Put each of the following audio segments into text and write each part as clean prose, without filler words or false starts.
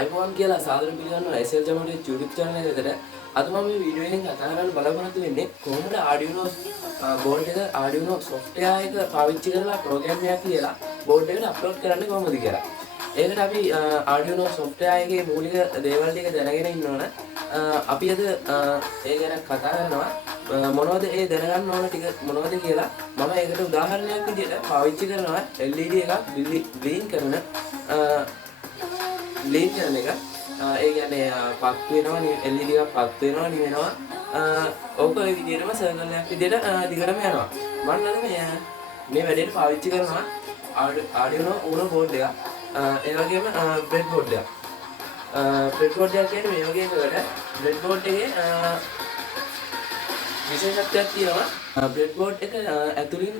iPhone කියලා සාදර පිළිගන්නවා SL chamo YouTube channel එකට. අද මම මේ වීඩියෝ එකෙන් කතා කරන්න බලාපොරොත්තු වෙන්නේ කොහොමද Arduino board එක Arduino software එක පාවිච්චි කරලා program එකක් ලියලා board එකට upload කරන්නේ කොහොමද කියලා. ඒකට අපි Arduino software එකේ මූලික දේවල් ටික දැනගෙන ඉන්න ඕන. අපි අද ඒ ගැන කතා කරනවා. මොනවද ඒ දැනගන්න ඕන ටික මොනවද කියලා මම ඒකට උදාහරණයක් විදිහට පාවිච්චි කරනවා LED එකක් බ්ලින්ක් කරන බ්ලින්ක් කරන එක. ඒ කියන්නේ පත් වෙනවා LED එකක් පත් වෙනවා නිවෙනවා. ඕක ඒ විදිහටම සර්කල් එකක් විදිහට දිගටම යනවා. මම අද මේ වැඩේට පාවිච්චි කරනවා Arduino Uno board එක. ඒ වගේම breadboard එකක්. breadboard එක කියන්නේ මේ වගේ එකකට breadboard එකේ විශේෂත්වයක් තියෙනවා. breadboard එක ඇතුලින්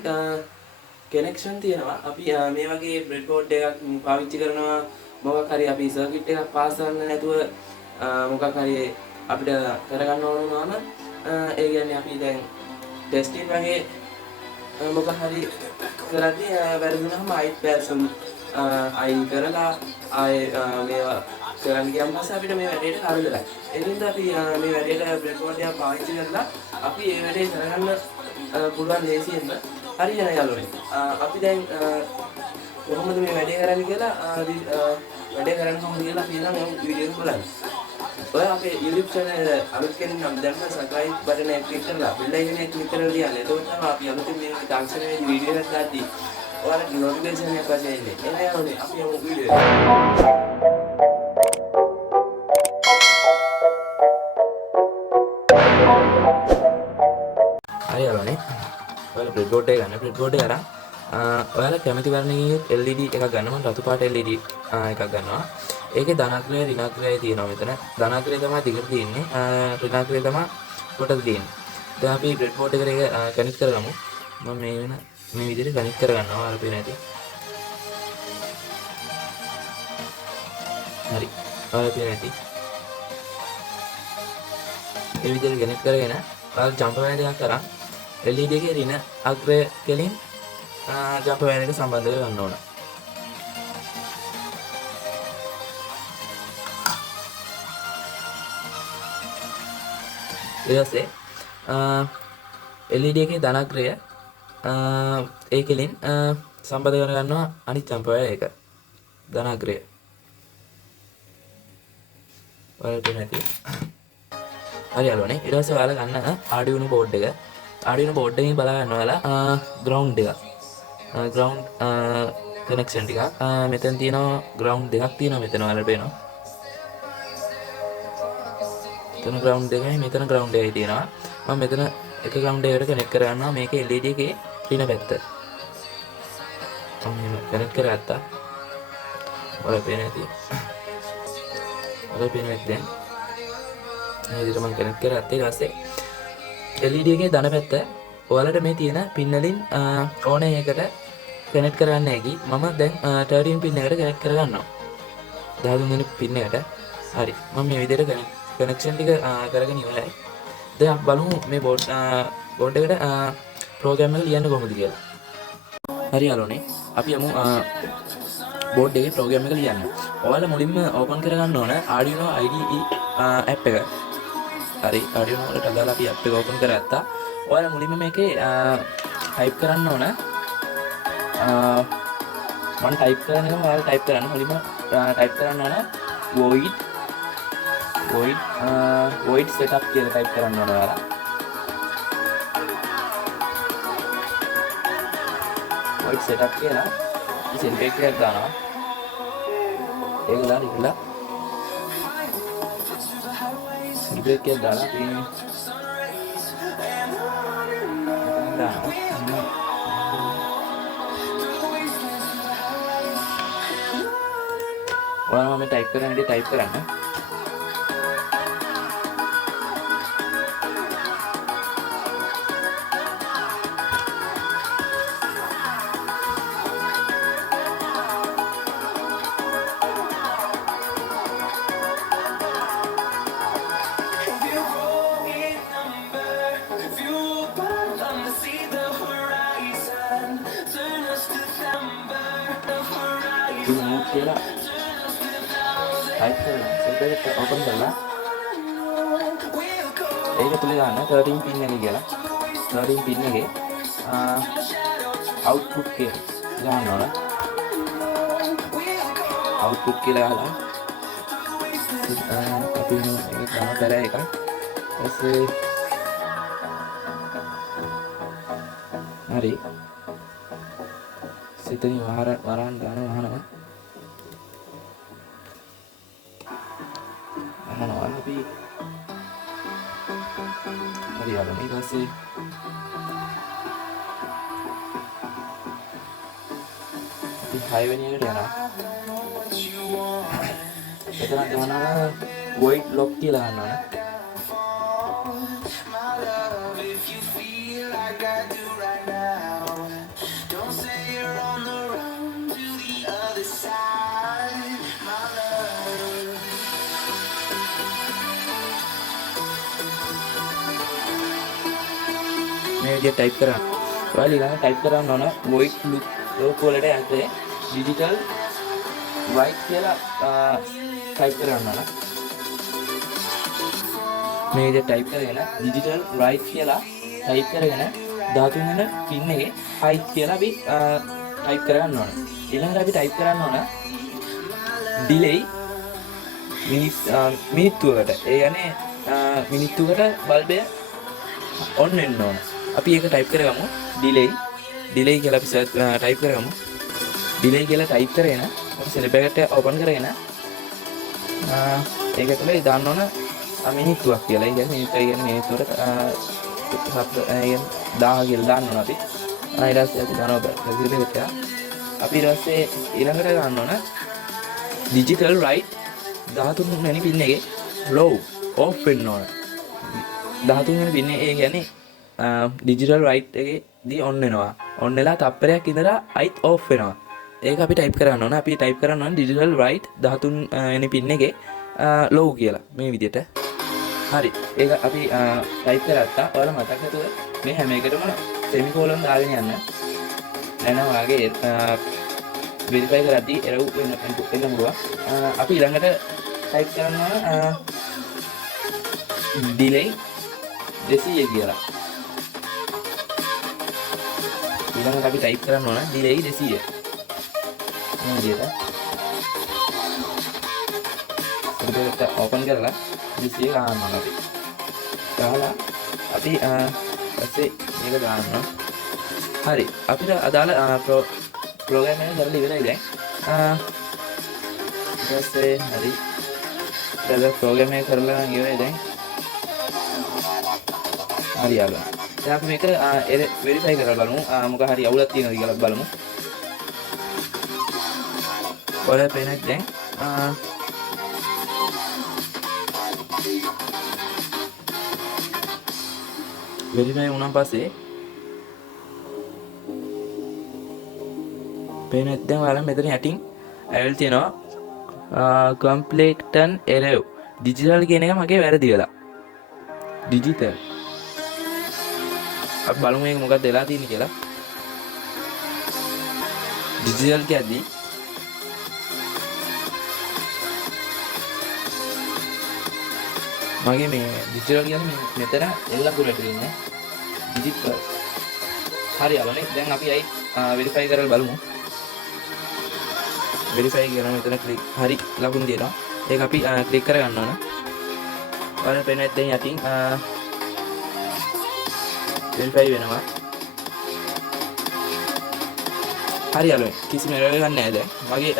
connection තියෙනවා. අපි මේ වගේ breadboard එකක් පාවිච්චි කරනවා මොකක් හරි අපි circuit එකක් පාස් කරන්න නැතුව මොකක් හරි අපිට කරගන්න ඕන වුණාම ඒ කියන්නේ අපි දැන් ටෙස්ටිං වගේ මොකක් හරි කරද්දී වැරදුනහම ආයෙත් පැසම් අයින් කරලා ආයේ මේවා කරන්න ගියම පස්සේ අපිට මේ වැඩේට හරියලා. ඒ නිසා අපි මේ වැඩේට breadboard එක පාවිච්චි කරලා අපි මේ වැඩේ කරගන්න පුළුවන් ලේසියෙන්ම හරියන යාළුවනේ. අපි දැන් කොහොමද මේ වැඩේ කරන්නේ කියලා වැඩේ කරන්න කොහොමද කියලා අපි නම් වීඩියෝ එක බලන්න. ඔය අපේ YouTube channel එක අලුත් කෙනෙක් නම් දැන්ම subscribe button එක click කරලා bell icon එක click කරලා තියන්න. එතකොට තමයි අපි අලුතින් මේ තාක්ෂණයේ වීඩියෝ එකක් දාද්දී ඔයාලට notification එකක් වශයෙන් එන්නේ. එහෙනම් යාළුවනේ අපි යමු වීඩියෝ එකට. හරි යාළුවනේ. ඔයාලා breadboard එක ගන්න. breadboard එක අරන් ඔයාලා කැමති වර්ණයේ LED එකක් ගන්න. මම රතු පාට LED එකක් ගන්නවා. ඒකේ ධනාත්මකය ඍණාත්මකය තියෙනවා මෙතන. ධනාත්මකය තමයි දිගට තියෙන්නේ. ඍණාත්මකය තමයි කොටද තියෙන්නේ. දැන් අපි breadboard එකට ඒක කනෙක්ට් කරගමු. මම මේ විදිහට කනෙක්ට් කරගන්නවා. ඔයාලා පේන ඇති. හරි. ඔයාලා පේන ඇති. මේ විදිහට කනෙක්ට් කරගෙන ඔයාලා ජම්පර් වයර් එකක් අරන් LED එකේ ඍණ අග්‍රය කෙලින් ජම්පර් වයර් එක සම්බන්ධ කරගන්න ඕන. ඊට පස්සේ LED එකේ ධනාග්‍රය ඒ කෙලින් සම්බන්ධ කරගන්නවා අනිත් ජම්පර් වයර් එක. ධනාග්‍රය ඔයාලට නැති. හරි යාළුවනේ. ඊට පස්සේ ඔයාලා ගන්න Arduino board එක. Arduino board එකෙන් බලා ගන්න ඔයාලා ground එක. ground connection ටික. මෙතන තියෙනවා ground දෙකක් තියෙනවා මෙතන ඔයාලට පේනවා. මෙතන ground එකයි මෙතන ground එකයි තියෙනවා. මම මෙතන එක ground එකකට connect කරගන්නවා මේකේ LED එකේ ඍණ පැත්ත. මම connect කරගත්තා. ඔයාලට පේන ඇති. ඔයාලට පේන ඇති දැන්. මේ විදිහට මම connect කරගත්තා. ඊට පස්සේ LED එකේ ධන පැත්ත ඔයාලට මේ තියෙන pin වලින් ඕනේ එකකට connect කරගන්න හැකි. මම දැන් 13 pin එකට connect කරගන්නවා. 13 වෙනි pin එකට. හරි. මම මේ විදිහට connection ටික කරගෙන ඉවරයි. දැන් අපි බලමු මේ board එකට program එක ලියන්න කොහොමද කියලා. හරි යාළුවනේ. අපි යමු board එකේ program එක ලියන්න. ඔයාලා මුලින්ම open කරගන්න ඕන Arduino IDE app එක. හරි Arduino වලට අදාළ අපි app එක open කරගත්තා. ඔයාලා මුලින්ම මේකේ type කරන්න ඕන මම type කරනවා ඔයාලා type කරන්න මුලින්ම type කරන්න ඕන void setup කියලා type කරන්න ඕන ඔයාලා. void setup කියලා syntax එකක් දානවා. ඒක දාලා ඉවරලා syntax එකක් දාලා ඔයාලා මම type කරන හැටි type කරන්න. කියලා ටයිප් කරලා සෙට් එක ඕපන් කරලා ඒක තුල ගන්න 13 pin එක කියලා 13 pin එකේ output එක ගන්න ඕන output කියලා ගහලා අපි මේක ගන්න පෙර එක ඊපස්සේ හරි සිතේ වරන් ගන්න වහනවා අපි හරි ආවම ඊට පස්සේ අපි 6 වෙනි එකට යනවා එතන ගන්නවා void lock කියලා ගන්නවා මේ විදිහට ටයිප් කරා. ඔයාලා ඊළඟ ටයිප් කරන්න ඕන void loop වලට ඇතුලේ digital write කියලා ටයිප් කරන්න ඕන. මේ විදිහට ටයිප් කරගෙන digital write කියලා ටයිප් කරගෙන 13 වෙනි pin එකේ height කියලා අපි ටයිප් කරගන්න ඕන. ඊළඟට අපි ටයිප් කරන්න ඕන delay මිනිත්තුවකට. ඒ කියන්නේ මිනිත්තුවකට බල්බය on වෙන්න ඕන. අපි ඒක ටයිප් කරගමු delay කියලා අපි ටයිප් කරගමු delay කියලා ටයිප් කරගෙන අපි සෙලබ් එකට ඕපන් කරගෙන ඒක ඇතුලේ දාන්න ඕන මිනිත්තුවක් කියලා. ඒ කියන්නේ මේක කියන්නේ මිනිත්තුවට 1000 කියලා දාන්න ඕන අපි. ඊට පස්සේ අපි දානවා සෙලබ් එකට. අපි ඊට පස්සේ ඊළඟට ගන්න ඕන digital write 13 වෙනි pin එකේ low off වෙන්න ඕන. 13 වෙනි pin එක කියන්නේ digital write එකේදී on වෙනවා. on වෙලා තප්පරයක් ඉඳලා ith off වෙනවා. ඒක අපි ටයිප් කරන්න ඕන. අපි ටයිප් කරන්න ඕන digital write 13 වෙනි pin එකේ low කියලා මේ විදිහට. හරි. ඒක අපි ටයිප් කරත්තා. ඔයාලා මතක නැතුව මේ හැම එකටම semicolon දාගෙන යන්න. එනවා වාගේ verify කරද්දී error වෙන්න පුළුවන්. අපි ඊළඟට ටයිප් කරනවා delay 200 කියලා. ඊළඟට අපි ටයිප් කරන්න ඕන delay 200. මේ විදිහට. ඒක ඕපන් කරලා 200 ගන්න ඕන අපි. ගහලා අපි ඊපස්සේ මේක දාන්න. හරි. අපිට අදාළ ප්‍රෝග්‍රෑම් එක කරලා ඉවරයි දැන්. ඊපස්සේ හරි. දැන් ප්‍රෝග්‍රෑම් එක කරලා නම් ඉවරයි දැන්. හරි යාළුවා. දැන් අපි මේක වෙරිෆයි කරලා බලමු. මොකක් හරි අවුලක් තියෙනවද කියලා බලමු. ඔයාලා පේනක් දැන් වෙරිෆයි වුණාන් පස්සේ පේනක් දැන් ඔයාලා මෙතන යටින් ඇවිල් තියෙනවා complete and error digital කියන එක මගේ වැරදි වෙලා. digital අපි බලමු මේක මොකක්ද වෙලා තියෙන්නේ කියලා. digital කියද්දී මගේ මේ digital කියන්නේ මෙතන එල් අකුරට ඉන්නේ digital. හරි අවනේ දැන් අපි අයි verify කරලා බලමු. verify කරනවා මෙතන click හරි ලකුණු දෙනවා. ඒක අපි click කර ගන්න ඕන. ඔයාලා පේනවා දැන් යටින් verify වෙනවා. හරි යාළුවනේ කිසිම error එකක් නැහැ දැන්. මගේ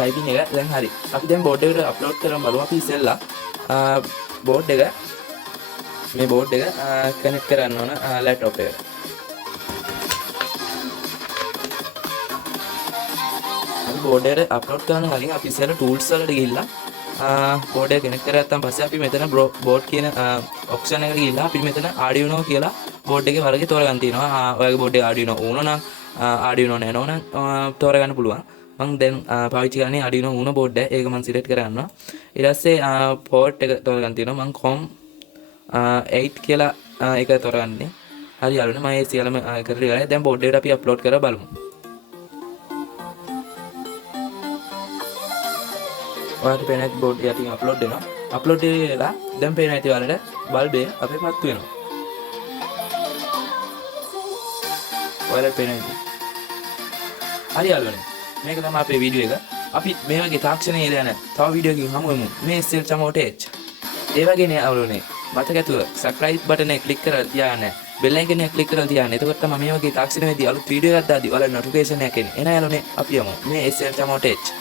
typing එක දැන් හරි. අපි දැන් board එකට upload කරලා බලමු. අපි ඉස්සෙල්ලා board එක මේ board එක connect කරන්න ඕන laptop එකට. අපි board එකට upload කරන කලින් අපි ඉස්සෙල්ලා tools වලට ගිහිල්ලා board එක connect කරගත්තාන් පස්සේ අපි මෙතන board කියන option එකට ගිහිල්ලා අපි මෙතන Arduino කියලා board එකේ වර්ගය තෝරගන්න තියෙනවා. ඔයාගේ board එක Arduino Uno නම් Arduino Nano නම් තෝරගන්න පුළුවන්. මම දැන් පාවිච්චි කරන්නේ Arduino Uno board එක. ඒක මම select කරගන්නවා. ඊට පස්සේ port එක තෝරගන්න තියෙනවා. මම COM 8 කියලා ඒක තෝරගන්නේ. හරි යාළුවනේ මම ඒ සියල්ලම කරලා ඉවරයි. දැන් board එකට අපි upload කරලා බලමු. ඔයාලට පේන ඇති බෝඩ් එක යටින් අප්ලෝඩ් වෙනවා. අප්ලෝඩ් වෙලා දැන් පේන ඇති ඔයාලට බල්බය අපේ පත් වෙනවා. ඔයාලට පේන ඇති. හරි යාළුවනේ. මේක තමයි අපේ වීඩියෝ එක. අපි මේ වගේ තාක්ෂණයේ දැන තව වීඩියෝ එකකින් හමු වෙමු. මේ SL chamo tech. ඒ වගේනේ යාළුවනේ. මතක ඇතුව subscribe button එක click කරලා තියාගන්න. bell icon එක click කරලා තියාගන්න. එතකොට තමයි මේ වගේ තාක්ෂණයේදී අලුත් වීඩියෝ එකක් දාද්දි ඔයාලට notification එකක් එන්නේ. එහෙනම් යාළුවනේ අපි යමු මේ SL chamo tech.